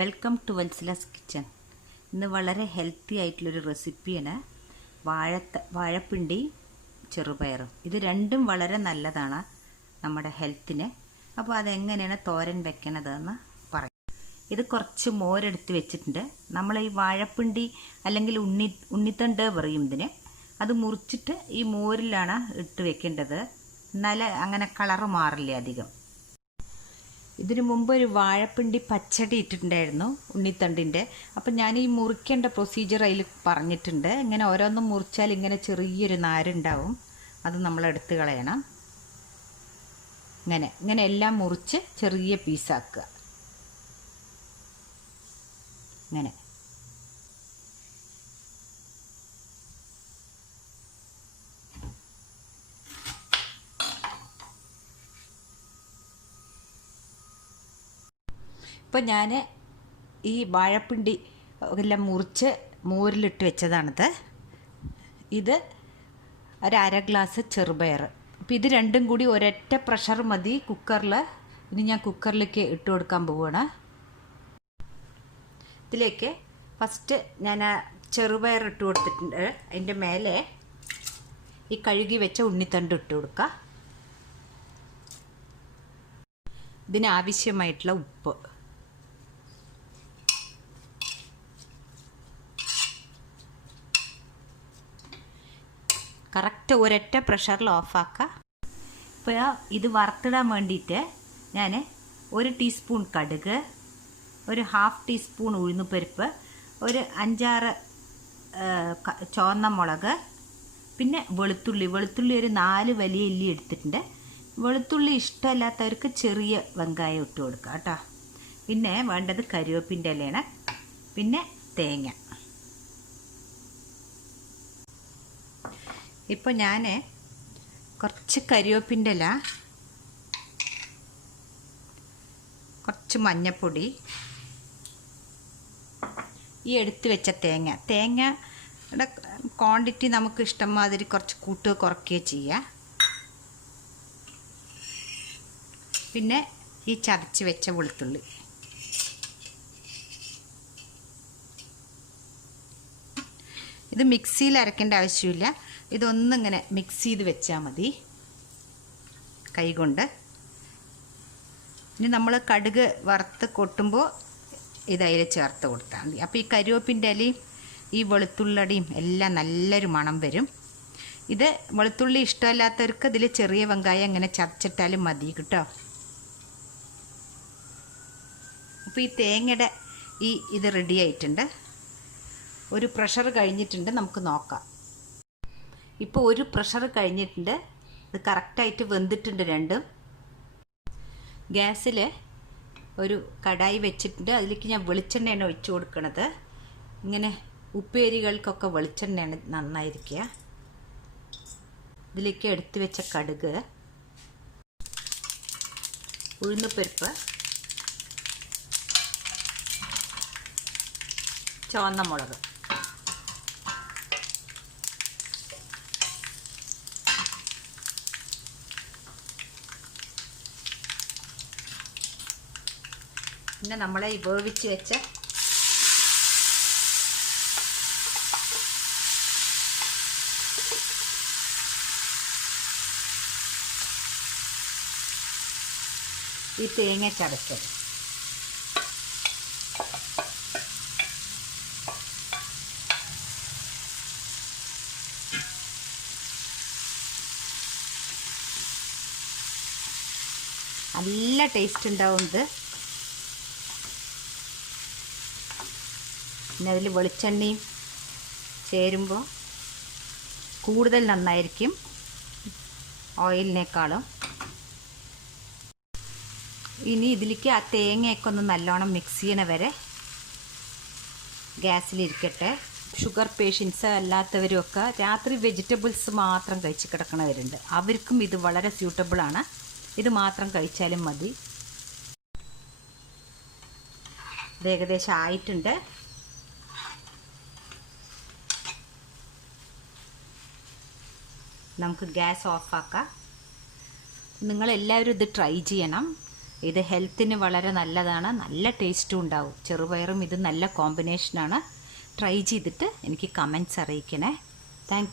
Welcome to Valsala's kitchen. ഇന്ന് വളരെ healthy ആയിട്ടുള്ളൊരു റെസിപ്പിയാണ് വാഴപ്പിണ്ടി ചെറുപയറും. ഇത് രണ്ടും വളരെ നല്ലതാണ് നമ്മുടെ ഹെൽത്തിന്. അപ്പോൾ അതെങ്ങനെയാണ് തോരൻ വെക്കണതെന്ന് പറയാം. ഇത് കുറച്ച് മോരെടുത്ത് വെച്ചിട്ടുണ്ട്. നമ്മൾ ഈ വാഴപ്പിണ്ടി അല്ലെങ്കിൽ ഉണ്ണിത്തണ്ട് പറയും ഇതിന്. അത് മുറിച്ചിട്ട് ഈ മോരിലാണ് ഇട്ട് വെക്കേണ്ടത്. എന്നാലേ അങ്ങനെ കളറ് മാറില്ല അധികം. ഇതിനു മുമ്പ് ഒരു വാഴപ്പിണ്ടി പച്ചടി ഇട്ടിട്ടുണ്ടായിരുന്നു ഉണ്ണിത്തണ്ടിൻ്റെ. അപ്പം ഞാൻ ഈ മുറിക്കേണ്ട പ്രൊസീജിയർ അതിൽ പറഞ്ഞിട്ടുണ്ട്. ഇങ്ങനെ ഓരോന്നും മുറിച്ചാൽ ഇങ്ങനെ ചെറിയൊരു നാരുണ്ടാവും, അത് നമ്മൾ എടുത്ത് കളയണം. ഇങ്ങനെ എല്ലാം മുറിച്ച് ചെറിയ പീസാക്കുക. ഇങ്ങനെ ഇപ്പോൾ ഞാൻ ഈ വാഴപ്പിണ്ടി എല്ലാം മുറിച്ച് മോരിലിട്ട് വെച്ചതാണിത്. ഇത് ഒരു അര ഗ്ലാസ് ചെറുപയർ. അപ്പോൾ ഇത് രണ്ടും കൂടി ഒരൊറ്റ പ്രഷർ മതി കുക്കറിൽ. ഇനി ഞാൻ കുക്കറിലേക്ക് ഇട്ട് കൊടുക്കാൻ പോവുകയാണ്. ഇതിലേക്ക് ഫസ്റ്റ് ഞാൻ ചെറുപയർ ഇട്ട് കൊടുത്തിട്ടുണ്ട്. അതിൻ്റെ മേലെ ഈ കഴുകി വെച്ച ഉണ്ണിത്തണ്ട് ഇട്ട് കൊടുക്കുക. ഇതിനാവശ്യമായിട്ടുള്ള ഉപ്പ്, കറക്റ്റ് ഒരൊറ്റ പ്രഷറിൽ ഓഫാക്കുക. ഇപ്പോൾ ഇത് വറുത്തിടാൻ വേണ്ടിയിട്ട് ഞാൻ 1 ടീസ്പൂൺ കടുക്, ഒരു 1/2 ടീസ്പൂൺ ഉഴുന്നുപരിപ്പ്, ഒരു 5-6 ചുവന്ന മുളക്, പിന്നെ വെളുത്തുള്ളി ഒരു 4 വലിയ ഇല്ലി എടുത്തിട്ടുണ്ട്. വെളുത്തുള്ളി ഇഷ്ടമല്ലാത്തവർക്ക് ചെറിയ വെങ്കായം ഇട്ട് കൊടുക്കുക കേട്ടോ. പിന്നെ വേണ്ടത് കരിവേപ്പിൻ്റെ ഇലയാണ്. പിന്നെ തേങ്ങ. ഇപ്പോൾ ഞാൻ കുറച്ച് കരിവേപ്പിൻ്റെ ഇല, കുറച്ച് മഞ്ഞൾപ്പൊടി, ഈ എടുത്ത് വെച്ച തേങ്ങയുടെ ക്വാണ്ടിറ്റി നമുക്ക് ഇഷ്ടംമാതിരി കുറച്ച് കൂട്ടുകയോ കുറയ്ക്കുകയോ ചെയ്യാം. പിന്നെ ഈ ചതച്ച് വെച്ച വെളുത്തുള്ളി. ഇത് മിക്സിയിൽ അരക്കേണ്ട ആവശ്യമില്ല. ഇതൊന്നിങ്ങനെ മിക്സ് ചെയ്ത് വെച്ചാൽ മതി കൈകൊണ്ട്. ഇനി നമ്മൾ കടുക് വറുത്ത് കൊട്ടുമ്പോൾ ഇതതിൽ ചേർത്ത് കൊടുത്താൽ മതി. അപ്പോൾ ഈ കരിവേപ്പിൻ്റെ ഇലയും ഈ വെളുത്തുള്ളിയും എല്ലാം നല്ലൊരു മണം വരും. ഇത് വെളുത്തുള്ളി ഇഷ്ടമല്ലാത്തവർക്ക് ഇതിൽ ചെറിയ വെങ്കായം ഇങ്ങനെ ചതച്ചിട്ടാലും മതി കേട്ടോ. അപ്പോൾ ഈ തേങ്ങയുടെ ഇത് റെഡി ആയിട്ടുണ്ട്. ഒരു പ്രഷർ കഴിഞ്ഞിട്ടുണ്ട്, നമുക്ക് നോക്കാം. ഇപ്പോൾ ഒരു പ്രഷർ കഴിഞ്ഞിട്ടുണ്ട്. ഇത് കറക്റ്റായിട്ട് വെന്തിട്ടുണ്ട് രണ്ടും. ഗ്യാസിൽ ഒരു കടായി വെച്ചിട്ടുണ്ട്. അതിലേക്ക് ഞാൻ വെളിച്ചെണ്ണയാണ് ഒഴിച്ചു കൊടുക്കുന്നത്. ഇങ്ങനെ ഉപ്പേരികൾക്കൊക്കെ വെളിച്ചെണ്ണയാണ് നന്നായിരിക്കുക. ഇതിലേക്ക് എടുത്തു വെച്ച കടുക്, ഉഴുന്നുപരിപ്പ്, ചുവന്ന മുളക്, പിന്നെ നമ്മളെ വേവിച്ച് വെച്ച ഈ തേങ്ങ ചതച്ചത്. നല്ല ടേസ്റ്റ് ഉണ്ടാവും ഇത്. പിന്നെ അതിൽ വെളിച്ചെണ്ണയും ചേരുമ്പോൾ കൂടുതൽ നന്നായിരിക്കും ഓയിലിനേക്കാളും. ഇനി ഇതിലേക്ക് ആ തേങ്ങയൊക്കെ ഒന്ന് നല്ലോണം മിക്സ് ചെയ്യണ വരെ ഗ്യാസിലിരിക്കട്ടെ. ഷുഗർ പേഷ്യൻസ് അല്ലാത്തവരുമൊക്കെ രാത്രി വെജിറ്റബിൾസ് മാത്രം കഴിച്ച് കിടക്കണവരുണ്ട്. അവർക്കും ഇത് വളരെ സ്യൂട്ടബിളാണ്. ഇത് മാത്രം കഴിച്ചാലും മതി. ഇത് ഏകദേശം ആയിട്ടുണ്ട്. നമുക്ക് ഗ്യാസ് ഓഫാക്കാം. നിങ്ങളെല്ലാവരും ഇത് ട്രൈ ചെയ്യണം. ഇത് ഹെൽത്തിന് വളരെ നല്ലതാണ്, നല്ല ടേസ്റ്റും ഉണ്ടാവും. ചെറുപയറും ഇത് നല്ല കോമ്പിനേഷനാണ്. ട്രൈ ചെയ്തിട്ട് എനിക്ക് കമൻറ്റ്സ് അറിയിക്കണേ. താങ്ക്